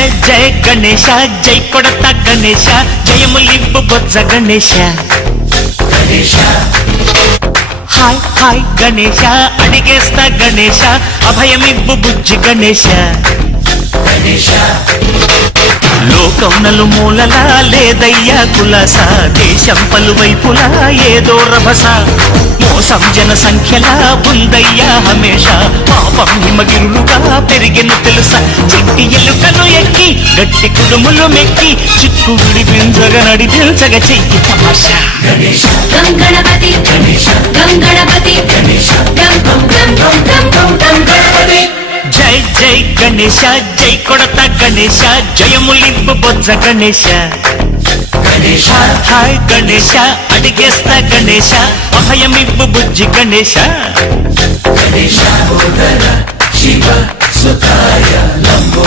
జయ జయ గణేశ జై కొడత గణేశ జయములివ్వు బొజ్జ Ganesha Ganesha hi hi Ganesha అడిగేస్తా Ganesha అభయమివ్వు బుజ్జి గణేశ గణేశ లోకం నలుమూలలా లేదయ్యా కులాస దేశం పలువైపులా ఏదో రభస మోసం జన సంఖ్యలా ఉందయ్యా హమేష పాపం హిమగిరులుగా పెరిగిన తెలుసా చిట్టి ఎలుకను ఎక్కి గట్టి కుడుములు మెక్కి చిక్కు విడిపించగ నడిపించగ చెయ్యి తమాషా గణేశ గణపతి గణేశ గణపతి గణేశ గణపతి జై జై గణేశ జై కొడత గణేశ జయములివ్వు బొజ్జ గణేశ గణేశ హాయ్ గణేశ అడిగేస్తా గణేశ అభయమివ్వు బుజ్జి గణేశ గణేశ శివ సుతాయ లంబో